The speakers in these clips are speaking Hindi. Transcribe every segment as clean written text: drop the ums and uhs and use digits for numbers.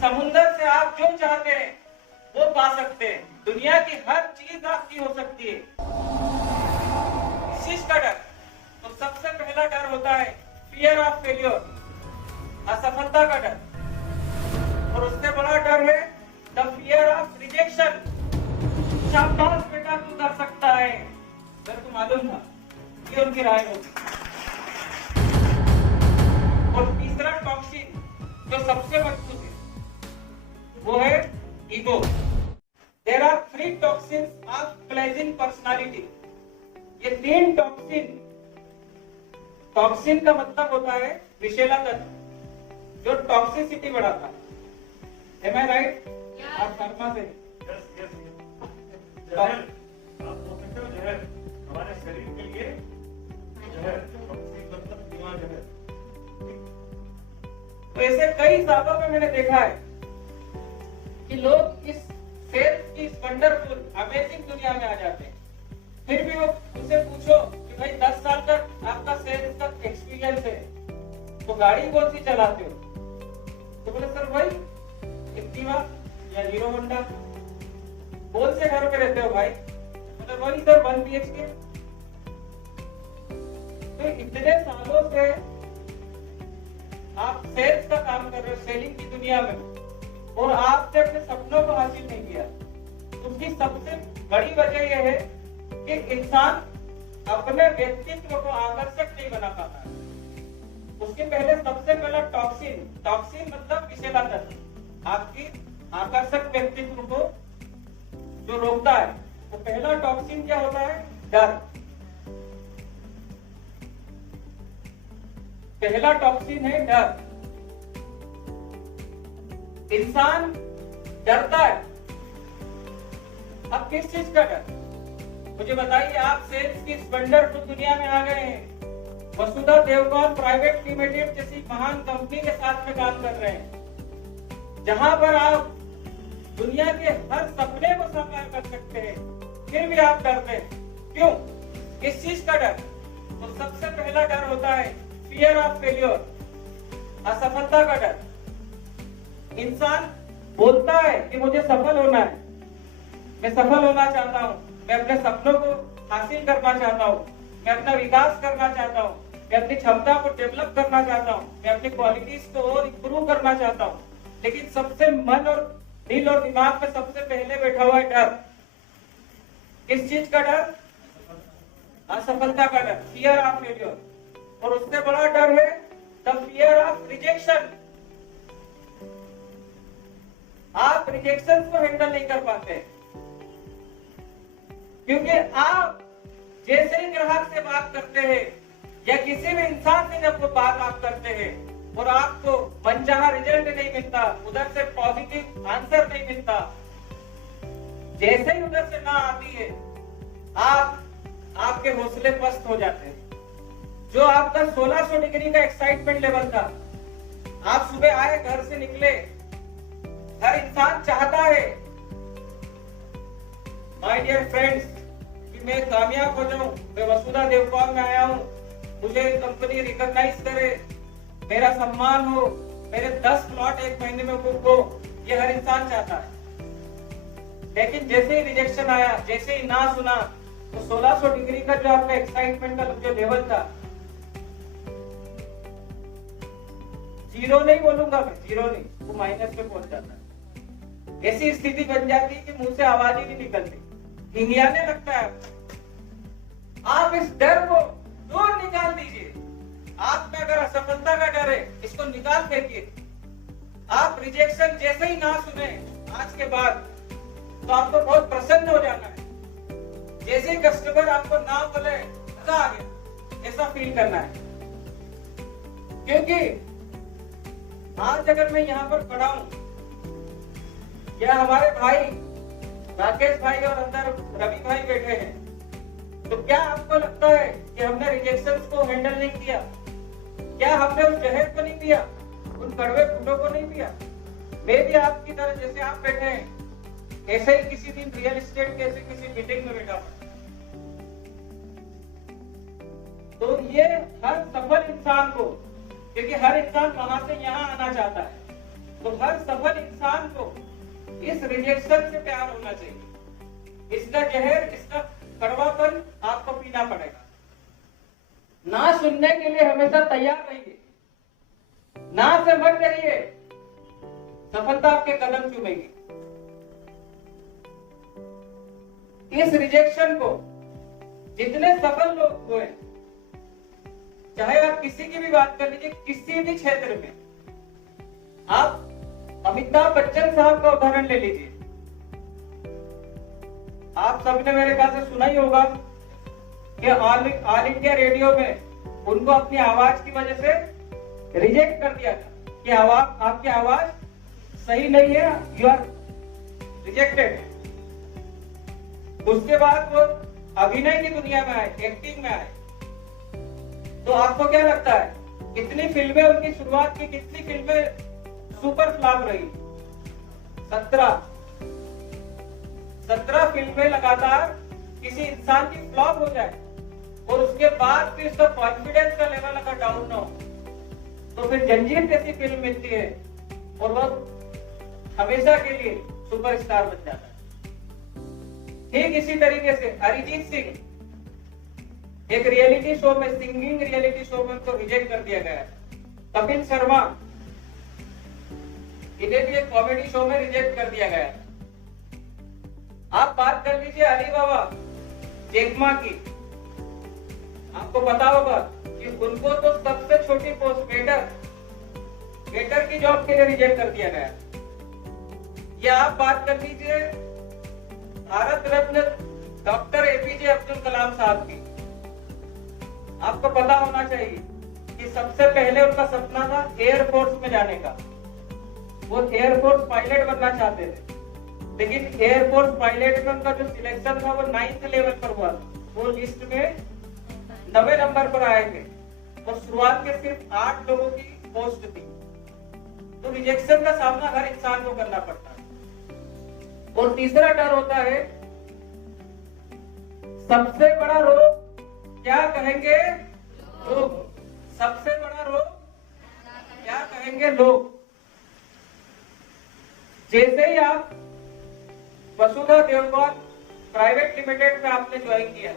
समुंदर से आप जो चाहते हैं वो पा सकते हैं। दुनिया की हर चीज आपकी हो सकती है। इस चीज का डर, तो सबसे पहला डर होता है फियर ऑफ फेल्योर, असफलता का डर। और उससे बड़ा डर है द फियर ऑफ रिजेक्शन। शाबाश बेटा, तू कर सकता है। मेरे को मालूम था ये उनकी राय होगी। और तीसरा टॉक्सिन जो सबसे मजबूत है वो है ego. There are 3 toxins of pleasing personality. ये 3 टॉक्सिन का मतलब होता है विषैला तत्व जो टॉक्सिसिटी बढ़ाता है। Am I right? आप कर्मा से जहर, आप बोल सकते हो जहर हमारे शरीर के लिए जहर, टॉक्सिक मतलब दिमाग जहर। तो ऐसे कई सालों में मैंने देखा है कि लोग इस सेल्स की इस वंडरफुल अमेजिंग दुनिया में आ जाते हैं, फिर भी वो उनसे पूछो कि भाई 10 साल का आपका सेल्स का एक्सपीरियंस है, तो गाड़ी कौन सी चलाते हो? तो बोले सर भाई एक्टिवा या हीरो होंडा। कौन से घर में रहते हो भाई? मतलब वही सर 1 BHK। तो इतने सालों से आप सेल्स का काम कर रहे हो, सेलिंग की दुनिया में, और आपने अपने सपनों को हासिल नहीं किया। उसकी सबसे बड़ी वजह यह है कि इंसान अपने व्यक्तित्व को आकर्षक नहीं बना पाता है। उसके पहले सबसे पहला टॉक्सिन मतलब विषैला तत्व आपकी आकर्षक व्यक्तित्व को जो रोकता है। तो पहला टॉक्सिन क्या होता है? डर। पहला टॉक्सिन है डर। इंसान डरता है। अब किस चीज का डर? मुझे बताइए, आप सेल्स की इस वंडरफुल दुनिया में आ गए हैं, वसुधा देवगन प्राइवेट लिमिटेड जैसी महान कंपनी के साथ में काम कर रहे हैं, जहां पर आप दुनिया के हर सपने को साकार कर सकते हैं, फिर भी आप डरते हैं। क्यों? किस चीज का डर? तो सबसे पहला डर होता है फियर ऑफ फेल्योर, असफलता का डर। इंसान बोलता है कि मुझे सफल होना है, मैं सफल होना चाहता हूँ, मैं अपने सपनों को हासिल करना चाहता हूँ, मैं अपना विकास करना चाहता हूँ, मैं अपनी क्षमता को डेवलप करना चाहता हूँ, मैं अपनी क्वालिटीज को और इंप्रूव करना चाहता हूँ। लेकिन सबसे मन और दिल और दिमाग में सबसे पहले बैठा हुआ है डर। किस चीज का डर? असफलता का डर, फियर ऑफ फेल्योर। और उससे बड़ा डर है द फियर ऑफ रिजेक्शन। आप रिजेक्शन को हैंडल नहीं कर पाते क्योंकि आप जैसे ही ग्राहक से बात करते हैं या किसी भी इंसान से जब वो बात आप करते हैं और आपको मनचाहा रिजल्ट नहीं मिलता, उधर से पॉजिटिव आंसर नहीं मिलता, जैसे ही उधर से ना आती है आपके हौसले पस्त हो जाते हैं। जो आपका 1600 डिग्री का एक्साइटमेंट लेवल था, आप सुबह आए, घर से निकले, हर इंसान चाहता है माय डियर फ्रेंड्स कि मैं कामयाब हो जाऊं, मैं वसुधा देवगन में आया हूं, मुझे कंपनी रिकॉग्नाइज करे, मेरा सम्मान हो, मेरे 10 प्लॉट 1 महीने में बुक हो, ये हर इंसान चाहता है। लेकिन जैसे ही रिजेक्शन आया, जैसे ही ना सुना, तो 1600 डिग्री का जो आपका एक्साइटमेंट का जो लेवल था, जीरो नहीं बोलूंगा मैं, जीरो नहीं, वो माइनस में पहुंच जाता है। ऐसी स्थिति बन जाती है कि मुंह से आवाज ही नहीं निकलती, हिंगियाने लगता है। आप इस डर को दूर निकाल दीजिए। आप में अगर असफलता का डर है, इसको निकाल फेंकिए। आप रिजेक्शन जैसे ही ना सुने आज के बाद, तो आपको बहुत प्रसन्न हो जाना है। जैसे ही कस्टमर आपको ना बोले, मजा आ गया, ऐसा फील करना है। क्योंकि आज अगर मैं यहाँ पर खड़ा हूं, या हमारे भाई राकेश भाई और अंदर रवि भाई बैठे हैं, तो क्या आपको लगता है कि हमने रिजेक्शंस को हैंडल नहीं किया? क्या हमने उस जहर को नहीं पिया, उन कड़वे फूलों को नहीं पिया? मैं भी आपकी तरह, जैसे आप बैठे हैं, ऐसे ही किसी दिन रियल एस्टेट के ऐसे किसी मीटिंग में बैठा हूं। तो ये हर सफल इंसान को, क्योंकि हर इंसान वहां से यहाँ आना चाहता है, तो हर सफल इंसान को इस रिजेक्शन से प्यार होना चाहिए। इसका जहर, इसका कड़वापन आपको पीना पड़ेगा। ना सुनने के लिए हमेशा तैयार रहिए, ना से मत डरिए, सफलता आपके कदम चूमेगी। इस रिजेक्शन को जितने सफल लोग हुए, चाहे आप किसी की भी बात कर लीजिए, किसी भी क्षेत्र में, आप अमिताभ बच्चन साहब का उदाहरण ले लीजिए। आप सबने मेरे ख्याल से सुना ही होगा कि ऑल इंडिया रेडियो में उनको अपनी आवाज की वजह से रिजेक्ट कर दिया था कि आपकी आवाज सही नहीं है, यू आर रिजेक्टेड। उसके बाद वो अभिनय की दुनिया में आए, एक्टिंग में आए। तो आपको क्या लगता है कितनी फिल्में उनकी शुरुआत की, कितनी फिल्में सुपर फ्लॉप रही? 17 फिल्में लगातार किसी इंसान की फ्लॉप हो जाए और उसके बाद भी उसका कॉन्फिडेंस का लेवल अगर डाउन ना हो, तो फिर जंजीर जैसी फिल्म मिलती है और वह हमेशा के लिए सुपरस्टार बन जाता है। ठीक इसी तरीके से अरिजीत सिंह एक रियलिटी शो में, सिंगिंग रियलिटी शो में उनको रिजेक्ट कर दिया गया। कपिल शर्मा, इन्हें भी एक कॉमेडी शो में रिजेक्ट कर दिया गया। आप बात कर लीजिए अली बाबा जेकमा की, आपको पता होगा कि उनको तो सबसे छोटी पोस्ट वेटर की जॉब के लिए रिजेक्ट कर दिया गया। या आप बात कर लीजिए भारत रत्न डॉक्टर एपीजे अब्दुल कलाम साहब की। आपको पता होना चाहिए कि सबसे पहले उनका सपना था एयरफोर्स में जाने का। वो एयरफोर्स पायलट बनना चाहते थे, लेकिन एयरफोर्स पायलट में उनका जो सिलेक्शन था वो 9th लेवल पर हुआ। वो लिस्ट में 9वें नंबर पर आए थे और शुरुआत के सिर्फ 8 लोगों की पोस्ट थी। तो रिजेक्शन का सामना हर इंसान को करना पड़ता है। और तीसरा डर होता है, सबसे बड़ा रोग क्या कहेंगे लोग, सबसे बड़ा रोग क्या कहेंगे लोग। जैसे ही आप वसुधा देवगौर प्राइवेट लिमिटेड में आपने ज्वाइन किया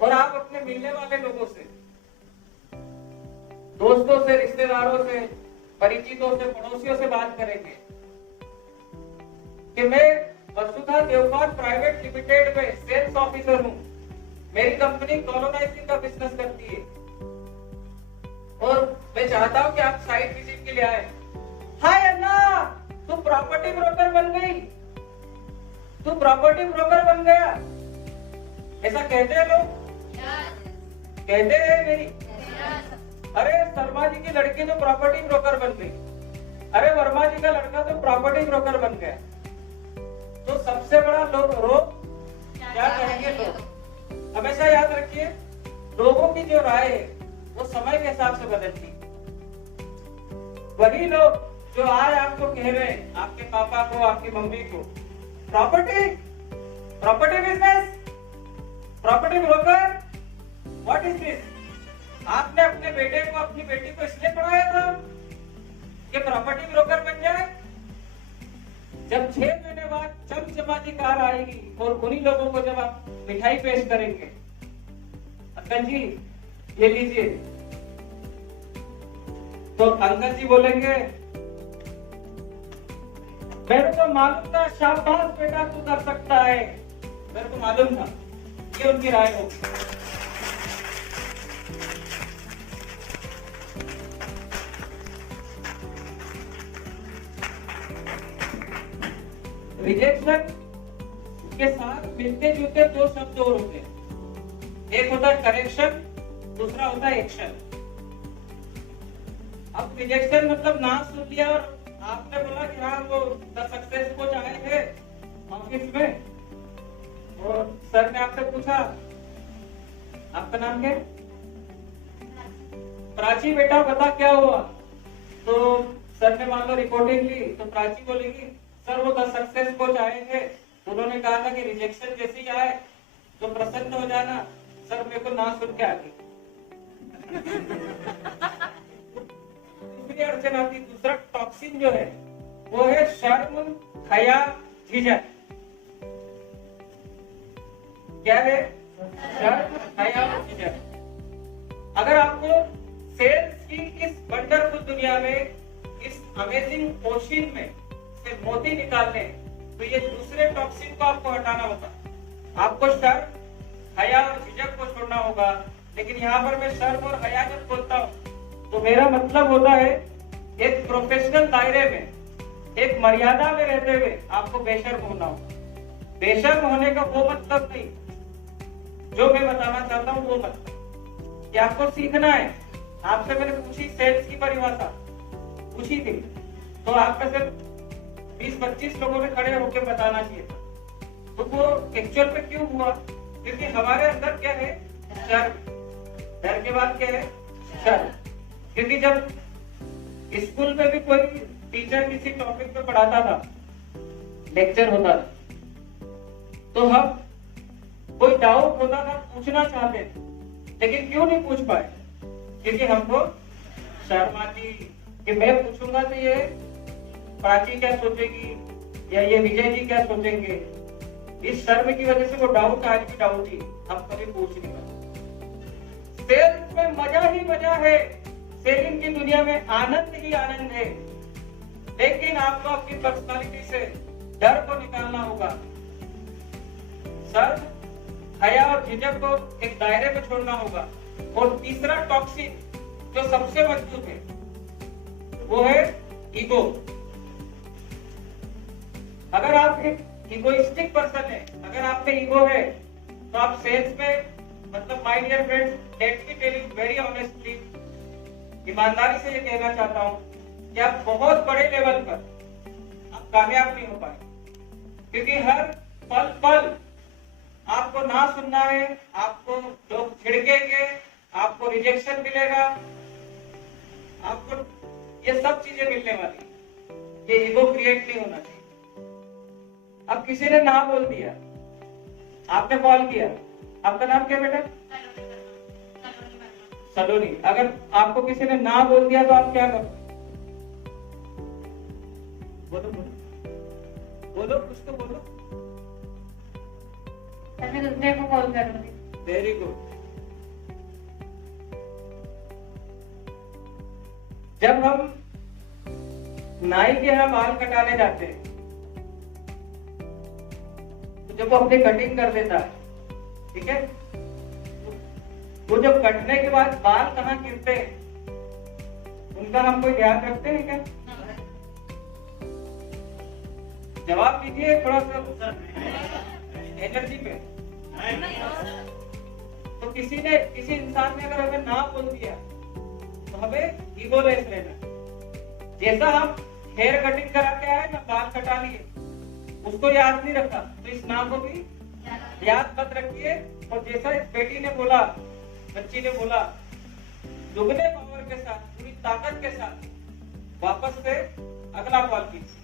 और आप अपने मिलने वाले लोगों से, दोस्तों से, रिश्तेदारों से, परिचितों से, पड़ोसियों से बात करेंगे कि मैं वसुधा देवगौर प्राइवेट लिमिटेड में सेल्स ऑफिसर हूं, मेरी कंपनी कॉलोनाइजिंग का बिजनेस करती है और मैं चाहता हूं कि आप साइट विजिट के लिए आए। हाय अन्ना, तू प्रॉपर्टी ब्रोकर बन गई, तू प्रॉपर्टी ब्रोकर बन गया, ऐसा कहते हैं लोग? कहते हैं मेरी? अरे शर्मा जी की लड़की तो प्रॉपर्टी ब्रोकर बन गई, अरे वर्मा जी का लड़का तो प्रॉपर्टी ब्रोकर बन गया। तो सबसे बड़ा रोग क्या कहेंगे लोग। हमेशा याद रखिए, लोगों की जो राय है वो समय के हिसाब से बदलती। वही लोग जो आज आपको कह रहे हैं, आपके पापा को, आपकी मम्मी को, property business, property broker, what is this? आपने अपने बेटे को, अपनी बेटी को इसलिए पढ़ाया था कि प्रॉपर्टी ब्रोकर बन जाए। जब 6 महीने बाद चमचमाती कार आएगी और उन्हीं लोगों को जब आप मिठाई पेश करेंगे, अंकल जी ये लीजिए, तो अंकल जी बोलेंगे मेरे को मालूम था, शाबाश बेटा तू कर सकता है, मेरे को मालूम था। ये उनकी राय होगी। रिजेक्शन के साथ मिलते जुलते 2 शब्द और होते हैं, एक होता है करेक्शन, दूसरा होता है एक्शन। अब रिजेक्शन मतलब ना सुन लिया और आपने बोला कि हाँ वो द सक्सेस कोच आए थे ऑफिस में और सर ने आपसे पूछा आपका नाम क्या? प्राची बेटा बता क्या हुआ। तो सर ने मान लो रिपोर्टिंग ली, तो प्राची बोलेगी सर वो द सक्सेस कोच आए थे, उन्होंने कहा था कि रिजेक्शन जैसे ही आए तो प्रसन्न हो जाना, सर मेरे को ना सुन के आ गई। दूसरी अड़चन आती, दूसरा टॉक्सिन जो है वो है शर्म, हया, झिझक। क्या है? शर्म, हया, झिझक। अगर आपको सेल्स की इस वंडरफुल दुनिया में, इस अमेजिंग ओशन में से मोती निकालने, तो ये दूसरे टॉक्सिन को आपको हटाना होगा। आपको शर्म, हया और झिझक को छोड़ना होगा। लेकिन यहाँ पर मैं शर्म और हया जब बोलता हूँ तो मेरा मतलब होता है एक प्रोफेशनल दायरे में, एक मर्यादा में रहते हुए आपको बेशर्म होना होगा। बेशर्म होने का वो मतलब नहीं, जो मैं बताना चाहता हूँ वो मतलब कि आपको सीखना है। आपसे मैंने पूछी सेल्स की परिभाषा पूछी थी, तो आपका सिर्फ 20-25 लोगों ने खड़े होकर बताना चाहिए था। तो वो एक्चुअल में क्यों हुआ? क्योंकि हमारे अंदर क्या है? शर्म। डर के बाद क्या है? शर्म। क्योंकि जब स्कूल में भी कोई टीचर किसी टॉपिक पे पढ़ाता था, लेक्चर होता था, तो हम कोई डाउट होता था, पूछना चाहते थे, लेकिन क्यों नहीं पूछ पाए? क्योंकि हमको शर्म आती कि मैं पूछूंगा तो ये प्राची क्या सोचेगी या ये विजय जी क्या सोचेंगे। इस शर्म की वजह से वो डाउट, आज भी डाउट ही, हम कभी पूछ नहीं पाते। सेल्स में मजा ही मजा है, सेलिंग की दुनिया में आनंद ही आनंद है। लेकिन आपको अपनी पर्सनालिटी से डर को निकालना होगा। शर्म, हया और झिझक को एक दायरे में छोड़ना होगा। और तीसरा टॉक्सिन जो सबसे मजबूत है वो है ईगो। अगर आप एक इगोइस्टिक पर्सन है, अगर आप में ईगो है, तो आप सेल्स में, मतलब my dear friends, let me tell you very honestly, ईमानदारी से ये कहना चाहता हूँ कि आप बहुत बड़े लेवल पर आप कामयाब नहीं हो पाए। क्योंकि हर पल पल आपको ना सुनना है, आपको लोग छिड़केंगे, आपको रिजेक्शन मिलेगा, आपको ये सब चीजें मिलने वाली। ये ईगो क्रिएट नहीं होना चाहिए। अब किसी ने ना बोल दिया, आपने कॉल किया, आपका नाम क्या बेटा? सलोनी। अगर आपको किसी ने ना बोल दिया तो आप क्या करो? बोलो बोलो बोलो, कुछ तो बोलो। मैं दूसरे को कॉल करूंगी। Very good. जब हम नाई के यहाँ बाल कटाने जाते हैं, तो जब वो अपनी कटिंग कर देता है, ठीक है, वो जब कटने के बाद बाल कहाँ गिरते हैं, उनका हम कोई ध्यान रखते हैं क्या? जवाब दीजिए थोड़ा सा एनर्जी पे। तो किसी इंसान ने अगर हमें ना बोल दिया तो हमें ईगो लेस लेना। जैसा हम हेयर कटिंग करा के आए ना, बाल कटा लिए, उसको याद नहीं रखा, तो इस ना को भी याद मत रखिए। और जैसा इस बेटी ने बोला, बच्ची ने बोला, दुगने पावर के साथ, पूरी ताकत के साथ वापस से अगला कॉल कीजिए।